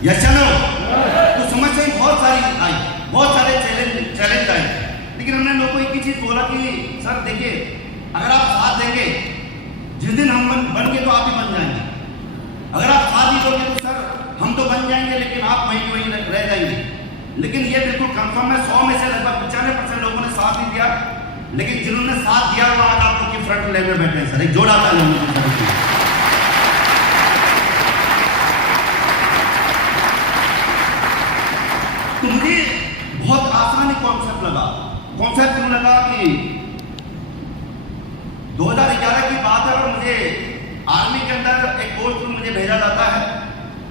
Yes चलो तो समस्याएं बहुत सारी आई, बहुत सारे चैलेंज आए, लेकिन हमने लोगों को एक ही चीज बोला कि सर देखिए, अगर आप साथ देंगे, जिस दिन हम बन गए तो आप भी बन जाएंगे। अगर आप साथ ही दोगे तो सर हम तो बन जाएंगे, लेकिन आप वहीं रह जाएंगे। लेकिन ये बिल्कुल कंफर्म है, 100 में से लगभग 95% लोगों ने साथ ही दिया, लेकिन जिन्होंने साथ दिया वो आज आप लोग की फ्रंट लाइन में बैठे हैं। सर एक जोड़ा था लोगों। तो मुझे बहुत आसानी कॉन्सेप्ट लगा। कॉन्सेप्ट क्यों लगा कि 2011 की बात है और मुझे आर्मी के अंदर एक कोर्स में मुझे भेजा जाता है।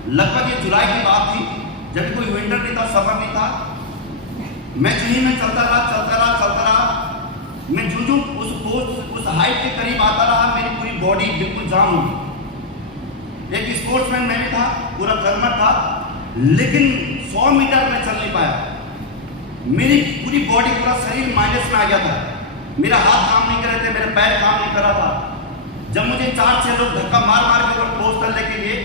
लगभग ये जुलाई की बात थी, जब कोई विंटर नहीं था, समर नहीं था। मैं चुनी में चलता रहा। मैं जो उस हाइट के करीब आता रहा, मेरी पूरी बॉडी बिल्कुल जाम हो गई। एक स्पोर्ट्समैन मैं भी था, पूरा कर्मठ था, लेकिन 100 मीटर में चल नहीं पाया। मेरी पूरी बॉडी, पूरा शरीर माइनस में आ गया था। मेरा हाथ काम नहीं कर रहे थे, मेरा पैर काम नहीं कर रहा था। जब मुझे 4-6 लोग धक्का मार के ऊपर पोस्ट कर लेके गए,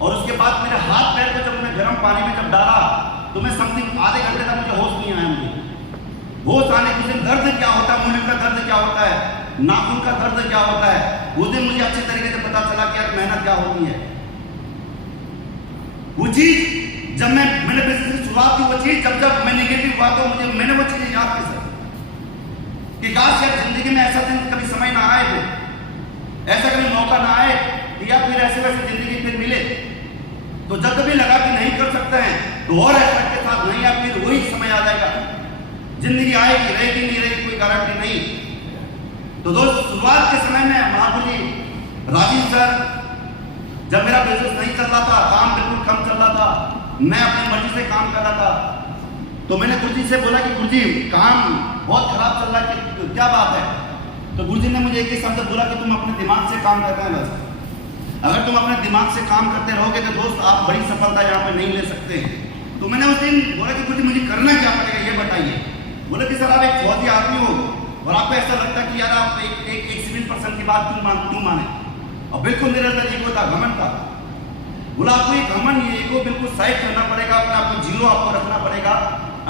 और उसके बाद मेरे हाथ पैर को जब मैं गर्म पानी में जब डाला, तो मैं समथिंग आधे घंटे तक मुझे होश नहीं आया। मुझे होश आने के दिन दर्द क्या होता है, मुंह का दर्द क्या होता है, नाखून का दर्द क्या होता है, उस दिन मुझे अच्छे तरीके से पता चला कि यार मेहनत क्या होती है। वो चीज जब मैंने बिजनेस की शुरुआत की, वो चीज जब मैं नेगेटिव हुआ तो मैंने वो चीजें याद की सर, कि काश यार जिंदगी में ऐसा दिन कभी समय ना आए, तो ऐसा कभी मौका ना आए कि या फिर ऐसे वैसे जिंदगी फिर मिले। तो जब कभी लगा कि नहीं कर सकते हैं, तो और एफर्ट के साथ नहीं, या फिर वही समय आ जाएगा। जिंदगी आएगी, रहेगी नहीं रहेगी, कोई गारंटी नहीं। तो दोस्त, शुरुआत के समय में महापुजी राजीव सर, जब मेरा बिजनेस नहीं चल रहा था, काम बिल्कुल कम चल रहा था, मैं अपनी मर्जी से काम कर रहा था, तो मैंने गुरुजी से बोला कि गुरुजी काम बहुत खराब चल रहा है, कि क्या बात है। तो गुरुजी ने मुझे एक ही शब्द बोला कि तुम अपने दिमाग से काम करते हैं बस। अगर तुम अपने दिमाग से काम करते रहोगे तो दोस्त आप बड़ी सफलता यहाँ पे नहीं ले सकते। तो मैंने उस दिन बोला कि गुरुजी मुझे करना क्या पड़ेगा ये बताइए। बोले कि सर आप एक फौजी आदमी हो और आपको ऐसा लगता है कि यार आप एक सिविल पर्सन की बात क्यों माने। और बिल्कुल मेरे अंदर ईगो था, घमंड था। बोला आपको ये घमंड, ये ईगो बिल्कुल साइड करना पड़ेगा, अपने आपको जीरो आपको रखना पड़ेगा।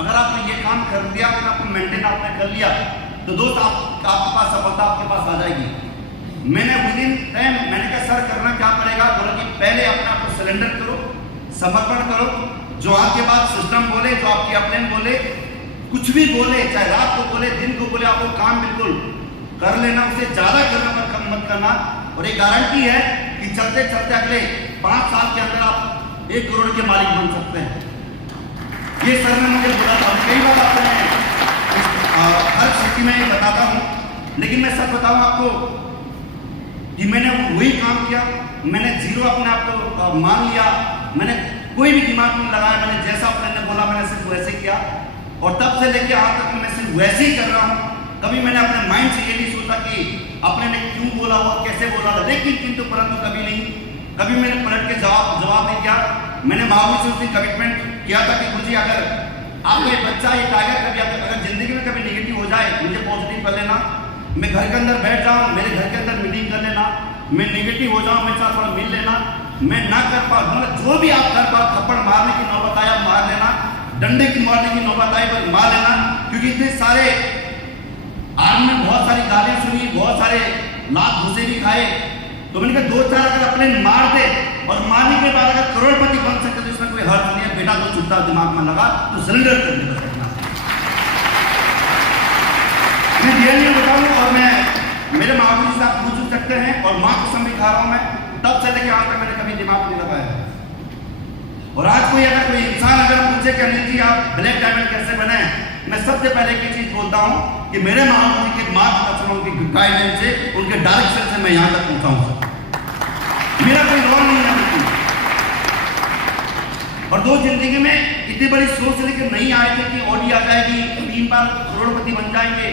अगर आपने ये काम कर दिया, अपने आपको मेंटेन आपने कर लिया, तो दोस्त आपके पास सफलता आपके पास आ जाएगी। मैंने विदिन टाइम मैंने कहा सर करना क्या पड़ेगा। बोला कि पहले अपने आप को सिलेंडर करो, समर्पण करो। जो आपके पास सिस्टम बोले, जो आपकी अपने बोले, कुछ भी बोले, चाहे रात को बोले, दिन को बोले, आपको काम बिल्कुल कर लेना, उससे ज्यादा करना पर कम मत करना। और एक गारंटी है कि चलते चलते अगले 5 साल के अंदर आप 1 करोड़ के मालिक बन सकते हैं। ये सर ने मुझे बोला था। कई बार आपने हर स्थिति में बताता हूँ, लेकिन मैं सच बताऊँ आपको कि मैंने वही काम किया। मैंने जीरो अपने आप को मान लिया। मैंने कोई भी दिमाग नहीं लगाया। मैंने जैसा अपने बोला मैंने सिर्फ वैसे किया, और तब से लेके आज तक मैं सिर्फ वैसे ही कर रहा हूँ। कभी मैंने अपने माइंड से ये नहीं सोचा कि अपने ने क्यों बोला हो, कैसे बोला था, लेकिन किंतु परंतु कभी नहीं, कभी मैंने पलट के जवाब नहीं किया। मैंने माहौल से उस दिन कमिटमेंट किया था कि मुझे अगर आपका ये बच्चा, ये टाइगर कभी अगर जिंदगी में कभी नेगेटिव हो जाए, मुझे पॉजिटिव कर लेना। मैं घर के अंदर बैठ जाऊँ, मेरे घर के अंदर मीटिंग कर लेना। मैं नेगेटिव हो जाऊँ, मेरे साथ थोड़ा मिल लेना। मैं ना कर पाऊँ, मतलब जो भी आप कर पाओ, थप्पड़ मारने की नौबत आए आप मार लेना, डंडे की मारने की नौबत आए पर मार लेना। क्योंकि इतने सारे आर्मी में बहुत सारी गालियां सुनी, बहुत सारे लात घुसे भी खाए। तो मैंने कहा 2-4 अगर अपने मार दे, और मारने के बाद अगर करोड़पति बन सकते तो इसमें कोई हर्ज नहीं है। बेटा तो चुपता दिमाग में लगा तो सिलेंडर कर दे सकना। मैं रियली बताऊं, और मैं मेरे माँ बाप से आप पूछ सकते हैं, और माँ कसम भी खा रहा हूं, मैं तब से लेके आज तक मैंने कभी दिमाग नहीं लगाया। और आज कोई इंसान अगर पूछे कि अनिल जी आप ब्लैक डायमंड कैसे बने, मैं सबसे पहले की चीज बोलता हूं कि मेरे महाराज जी के मार्गदर्शन, उनकी गाइडेंस से, उनके डायरेक्शन से मैं यहां तक पहुंचा हूं। मेरा कोई रोल नहीं है बिल्कुल। और दो जिंदगी में इतनी बड़ी सोच लेकर नहीं आए थे कि ऑडी आ जाएगी, 3 बार करोड़पति बन जाएंगे,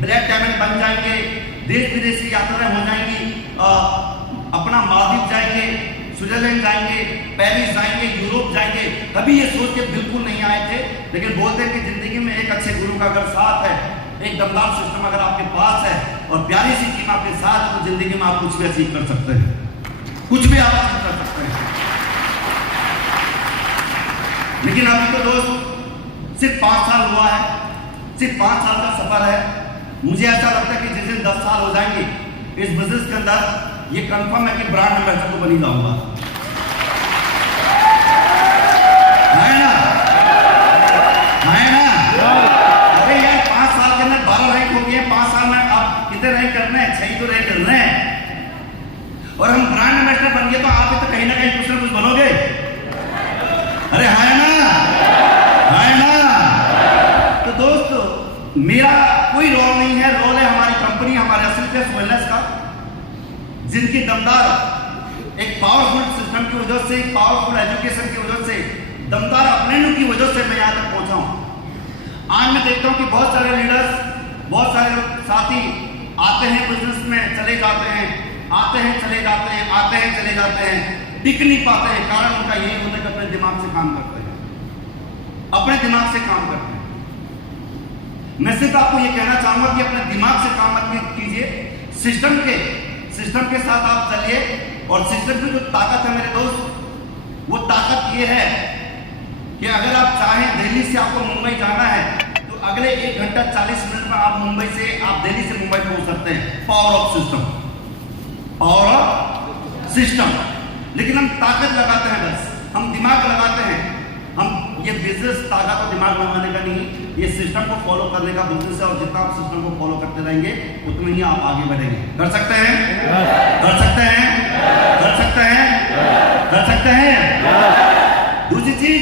ब्लैक डायमंड बन जाएंगे, देश विदेश की यात्राएं हो जाएंगी, अपना मालदीव जाएंगे, स्विट्जरलैंड जाएंगे, पेरिस जाएंगे, यूरोप जाएंगे। कभी ये सोच के बिल्कुल नहीं आए थे। लेकिन बोलते हैं कि जिंदगी में एक अच्छे गुरु का अगर साथ है, एक दमदार सिस्टम अगर आपके पास है, और प्यारी सी टीम आपके साथ है, तो जिंदगी में आप कुछ भी 'अचीव' कर सकते हैं, कुछ भी आप 'अचीव' कर सकते हैं। लेकिन अभी तो दोस्त सिर्फ 5 साल हुआ है, सिर्फ 5 साल का सफर है। मुझे ऐसा लगता है कि जिस दिन 10 साल हो जाएंगे इस बिजनेस के अंदर, ये कंफर्म है कि ब्रांड एम्बेसडर तो बन ही जाऊंगा, है ना? है ना? अरे यार 5 साल के अंदर 12 रैंक हो गए, 5 साल में आप कितने रैंक करने हैं? 6 तो रैंक करने हैं। और हम ब्रांड एम्बेसडर बन गए तो आप भी तो कहीं ना कहीं कुछ ना कुछ बनोगे। अरे है ना? है ना? तो दोस्तों मेरा कोई रोल नहीं है, रोल है हमारी कंपनी, हमारे एसएलपीएस वेलनेस का, जिनकी दमदार एक पावरफुल सिस्टम की वजह से, पावरफुल एजुकेशन की वजह से, दमदार अपने की वजह से मैं यहाँ तक पहुंचा हूँ। आज मैं देखता हूँ कि बहुत सारे लीडर्स, बहुत सारे साथी आते हैं बिजनेस में, चले जाते हैं, आते हैं चले जाते हैं, आते हैं चले जाते हैं, टिक नहीं पाते हैं। कारण उनका यही होता है कि अपने दिमाग से काम करते हैं, अपने दिमाग से काम करते हैं। मैं सिर्फ आपको ये कहना चाहूंगा कि अपने दिमाग से काम मत कीजिए, सिस्टम के साथ आप चलिए। और सिस्टम की जो ताकत है मेरे दोस्त, वो ताकत ये है कि अगर आप चाहें दिल्ली से आपको मुंबई जाना है तो अगले 1 घंटा 40 मिनट में आप दिल्ली से मुंबई पहुंच सकते हैं। Power of system, power of system. लेकिन हम ताकत लगाते हैं, बस हम दिमाग लगाते हैं। हम ये बिजनेस ताकत और दिमाग लगाने का नहीं, ये सिस्टम को फॉलो करने का बिजनेस है। और जितना आप सिस्टम को फॉलो करते रहेंगे उतना ही आप आगे बढ़ेंगे। कर सकते हैं? कर सकते हैं? कर सकते हैं? कर सकते हैं? दूसरी चीज,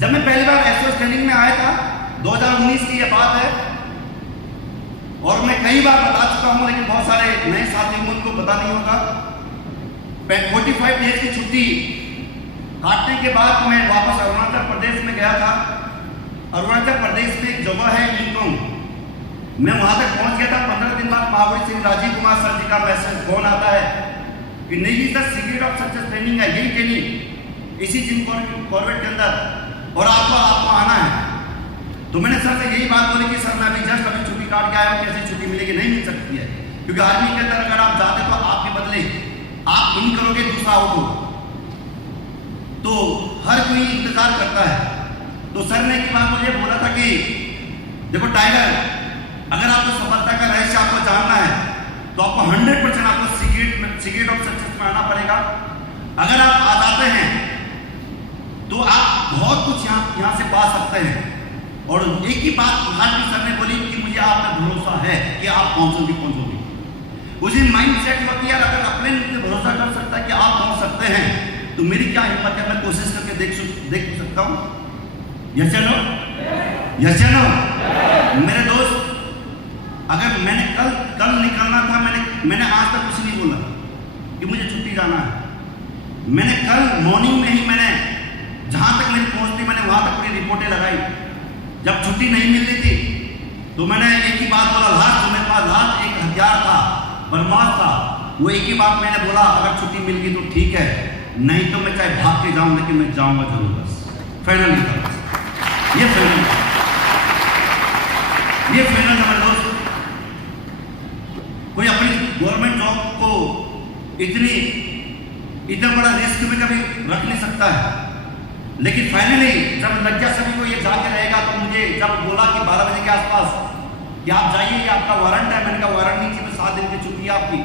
जब मैं पहली बार एसओएस ट्रेनिंग में आया था, 2019 की यह बात है, और मैं कई बार बता चुका हूं, लेकिन बहुत सारे नए साथियों को उनको पता नहीं होगा। 45 डेज की छुट्टी काटने के बाद मैं वापस अरुणाचल प्रदेश में गया था। अरुणाचल प्रदेश में एक जगह है लिंगोंग, मैं वहां तक पहुंच गया था। 15 दिन बाद महाबली सिंह राजीव कुमार सर जी का मैसेज फोन आता है कि नहीं sir, secret of success training है, यही ट्रेनिंग इसी जिम कॉर्बेट के अंदर, और आपको आना है। तो मैंने सर से यही बात बोली कि सर मैं अभी जस्ट छुट्टी काट के आया हूँ, कैसे छुट्टी मिलेगी? नहीं मिल सकती है, क्योंकि आर्मी के अंदर अगर आप जाते तो आपके बदले आप इन करोगे, दूसरा आउट होगा, तो हर कोई इंतजार करता है। तो सर ने एक बात मुझे बोला था कि देखो टाइगर, अगर आपको सफलता का रहस्य आपको जानना है तो आपको 100% आपको सीक्रेट ऑफ सक्सेस में आना पड़ेगा। अगर आप आ जाते हैं तो आप बहुत कुछ यहाँ से पा सकते हैं। और एक ही बात भारती सर ने बोली कि मुझे आप पे भरोसा है कि आप पहुंचोगे। उसी माइंड सेट होती है, अगर अपने पे भरोसा कर सकता है कि आप पहुंच सकते हैं, तो मेरी क्या हिम्मत है, मैं कोशिश करके देख सकता हूं। यस या नो? यस या नो? मेरे दोस्त, अगर मैंने कल निकलना था, मैंने आज तक कुछ नहीं बोला कि मुझे छुट्टी जाना है। मैंने कल मॉर्निंग में ही मैंने जहां तक मेरी पहुंच थी, मैंने वहां तक अपनी रिपोर्टें लगाई। जब छुट्टी नहीं मिल रही थी तो मैंने एक ही बात बोला, लास्ट मेरे पास लास्ट एक हथियार था, बर्मास था, वो एक ही बात मैंने बोला, अगर छुट्टी मिल गई तो ठीक है, नहीं तो मैं चाहे भाग के जाऊं, लेकिन मैं जाऊंगा जरूर। बस फाइनल नहीं था, ये फाइनल हमारे दोस्त। कोई अपनी गवर्नमेंट जॉब को इतना बड़ा रिस्क में कभी रख नहीं सकता है। लेकिन फाइनली जब लग गया सभी को ये जाके रहेगा, तो मुझे जब बोला कि 12 बजे के आसपास कि आप जाइए, ये आपका वारंट है, मैंने कहा वारंट नहीं थी, 7 दिन की छुट्टी है आपकी।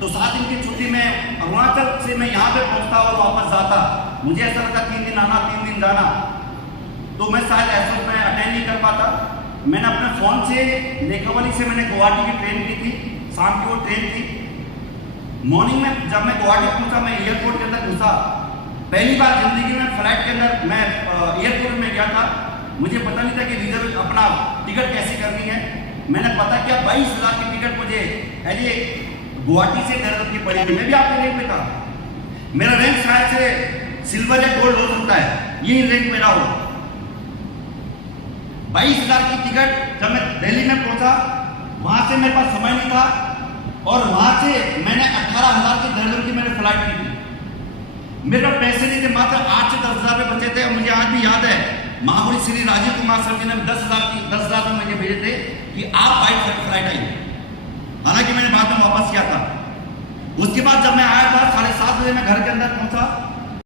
तो 7 दिन की छुट्टी में अरुणाचल से मैं यहाँ पे पहुँचता और वापस जाता, मुझे ऐसा लगता 3 दिन आना 3 दिन जाना, तो मैं शायद ऐसा में अटेंड नहीं कर पाता। मैंने अपने फ़ोन से लेखावली से मैंने गुवाहाटी की ट्रेन की थी, शाम की वो ट्रेन थी। मॉर्निंग में जब मैं गुवाहाटी पहुँचा, मैं एयरपोर्ट के अंदर घुसा, पहली बार जिंदगी में फ्लाइट के अंदर मैं एयरपोर्ट में गया था। मुझे पता नहीं था कि रिजर्व अपना टिकट कैसे करनी है। मैंने पता किया 22,000 की टिकट मुझे ऐसे गुवाहाटी से देहरादून की पड़ी थी। मैं भी आपके रैंक में था, मेरा रैंक शायद से सिल्वर या गोल्ड हो सकता है, यही रैंक मेरा हो। 22,000 की टिकट जब मैं दिल्ली में पहुंचा, वहां से मेरे पास समय नहीं था, और वहां से मैंने 18,000 की देहरादून की मैंने फ्लाइट की थी। मेरे पास पैसे नहीं थे, मात्र 8 से 10,000 रुपये बचे थे। और मुझे आज भी याद है, महाबली श्री राजीव कुमार सर जी ने 10,000 में मुझे भेजे थे कि आप बाइक फ्लाइट आइए। हालांकि मैंने बाद में वापस किया था। उसके बाद जब मैं आया था 7:30 बजे मैं घर के अंदर पहुंचा,